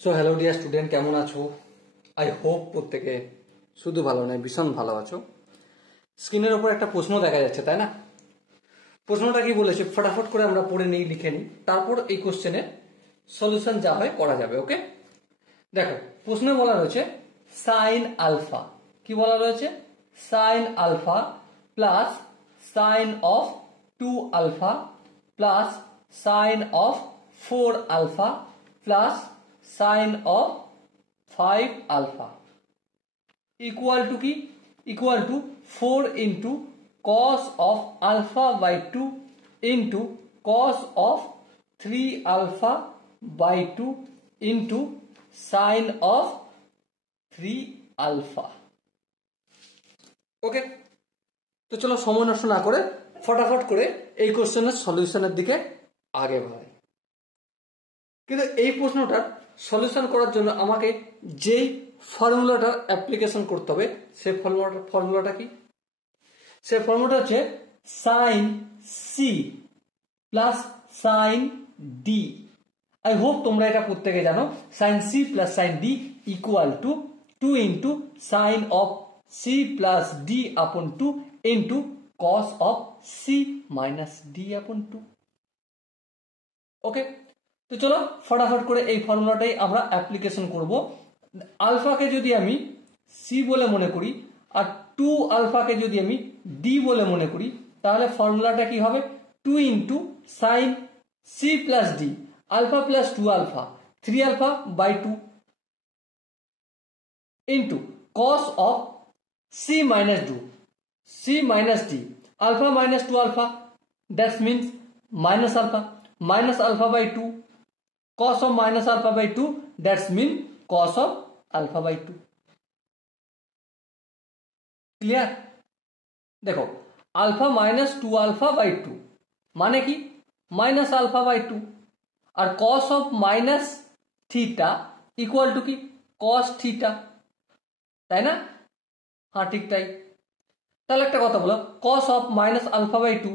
So hello dear student, কেমন আছো? I hope প্রত্যেকে শুধু ভালো নয়, ভীষণ ভালো আছো। স্ক্রিনের ওপর একটা প্রশ্ন দেখা যাচ্ছে, তাই না? প্রশ্নটা কি বলেছে ফটাফট করে আমরা পড়ে নিই, লিখে নিই, তারপর এই কোশ্চেনের সলিউশন যা হয় করা যাবে। ওকে, দেখো প্রশ্নে বলা রয়েছে সাইন আলফা। কি বলা রয়েছে? Sine alpha plus sine of 2 alpha plus sine of 4 alpha plus sine of 5 alpha equal to কি? Equal to 4 into cos of alpha by 2 into cos of 3 alpha by 2 into sine of 3 alpha. Okay, তো চলো সময় নষ্ট না করে ফটাফট করে এই কোশ্চেনের সলিউশনের দিকে আগে বাড়াই। কিন্তু এই প্রশ্নটার সলিউশন করার জন্য আমাকে যেই ফর্মুলাটার অ্যাপ্লিকেশন করতে হবে সেই ফর্মুলাটা কি? সেই ফর্মুলাটা হচ্ছে sine C plus sine D. I hope তোমরা এটা প্রত্যেকে জানো। Sine C plus sine D equal to 2 into sine of C plus D upon 2 into cos of C minus D upon 2। Okay, তো চলো ফটাফট করে এই ফর্মুলাটাই আমরা অ্যাপ্লিকেশন করব। আলফাকে যদি আমি সি বলে মনে করি আর 2 আলফাকে যদি আমি ডি বলে মনে করি, তাহলে ফর্মুলাটা কি হবে? 2 into sine C plus D alpha plus 2 alpha 3 alpha by 2 into cos of C minus D alpha minus 2 alpha, that means minus alpha by 2 cos of minus alpha by 2, that means cos of alpha by 2। Clear? देखो alpha minus 2 alpha by 2 माने की minus alpha by 2 और cos of minus theta equal to की cos theta, তাই না? हाँ ठीक তাই। তাহলে একটা কথা বলো, cos of minus alpha by 2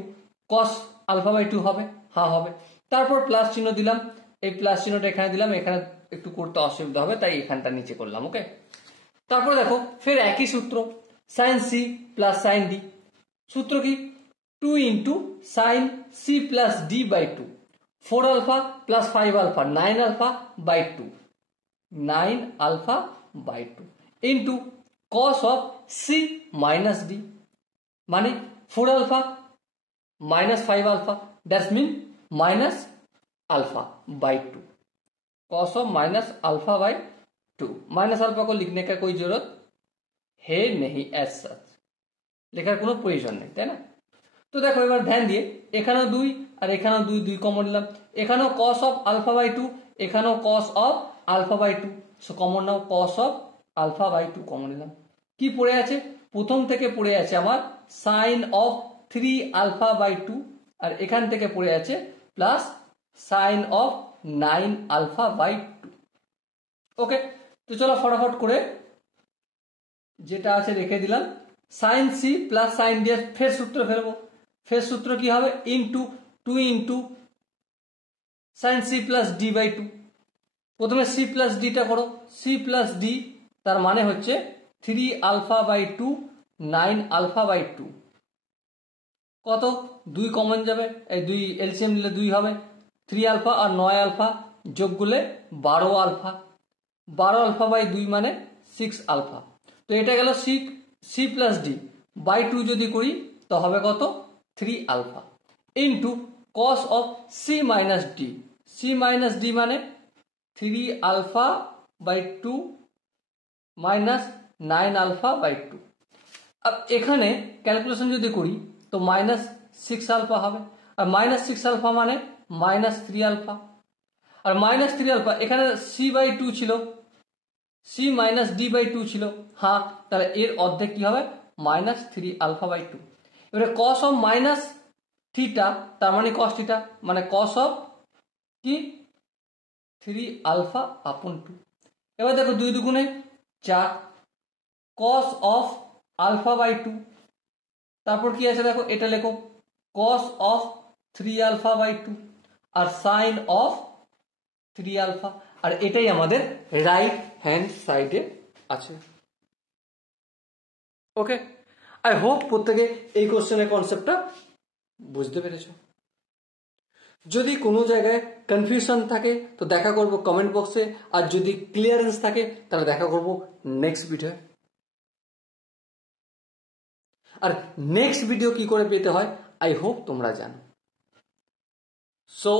cos alpha by 2 হবে? হ্যাঁ হবে। তারপর প্লাস চিহ্ন দিলাম, এই প্লাস চিহ্নটা এখানে দিলাম, এখানে একটু করতে অসুবিধা হবে তাই এখানটা নিচে করলাম। ওকে, তারপরে দেখো ফের একই সূত্র, sine C plus sine D. সূত্র কি? 2 into sine C plus D by 2 4 alpha plus 5 alpha 9 alpha by 2 9 alpha by 2 into cos of C minus D মানে 4 alpha minus 5 alpha, that's mean minus alpha by 2 cos of minus alpha by 2। Minus alpha को लिखने का कोई जरूरत है नहीं, as such লেখার কোনো প্রয়োজন নেই, তাই না? তো দেখো এবার ধ্যান দিয়ে এখানেও 2 আর এখানেও 2 2 কমন নিলাম, এখানেও cos অফ আলফা বাই 2 এখানেও cos of alpha by 2, so common now cos of alpha by 2 common নিলাম। কি পড়ে আছে? প্রথম থেকে পড়ে আছে আমার সাইন অফ 3 আলফা বাই 2 আর এখান থেকে পড়ে আছে plus sine of 9 alpha by 2। Okay, তো চলো ফটাফট করে যেটা আছে রেখে দিলাম। Sine C plus sine D এর ফের সূত্র ফেলবো। ফের সূত্র কি হবে? Into 2 into sine C plus D by 2। প্রথমে সি প্লাস ডিটা করো, সি প্লাস ডি তার মানে হচ্ছে 3 আলফা বাই 2 9 আলফা বাই 2 কত? 2 কমন যাবে, এই 2 এলসিএম নিলে 2 হবে, 3 আলফা আর 9 আলফা যোগ করলে 12 আলফা, 12 আলফা বাই 2 মানে 6 আলফা। তো এটা গেল সি প্লাস ডি বাই 2 যদি করি তো হবে কত? 3 alpha into cos of C minus D, C minus D মানে 3 alpha by 2 minus 9 alpha by 2। अब এখানে ক্যালকুলেশন যদি করি তো মাইনাস 6 আলফা হবে, আর মাইনাস 6 আলফা মানে মাইনাস 3 আলফা, আর মাইনাস 3 আলফা এখানে সি বাই 2 ছিল, সি মাইনাস ডি বাই 2 ছিল, হ্যাঁ তাহলে এর অর্ধেক কি হবে? Minus 3 alpha by 2। এবারে কস অফ মাইনাস থিটা তার মানে কস থিটা মানে কস অফ কি 3 আলফা আপন 2। এবার দেখো 2 দুগুণে 4 কস অফ আলফা বাই 2, তারপর কি আছে দেখো এটা লেখো cos অফ 3 আলফা বাই 2 আর সাইন অফ 3 আলফা, আর এটাই আমাদের রাইট হ্যান্ড সাইডে আছে। ওকে, আই হোপ প্রত্যেকে এই কোশ্চেনের কনসেপ্টটা বুঝতে পেরেছ। যদি কোনো জায়গায় কনফিউশন থাকে তো দেখা করব কমেন্ট বক্সে, আর যদি ক্লিয়ারেন্স থাকে তাহলে দেখা করব নেক্সট ভিডিও। আর নেক্সট ভিডিও কি করে পেতে হয় আই হোপ তোমরা জানো। সো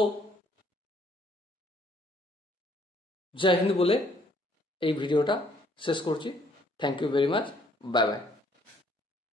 জয় হিন্দ বলে এই ভিডিওটা শেষ করছি। Thank you very much, bye by.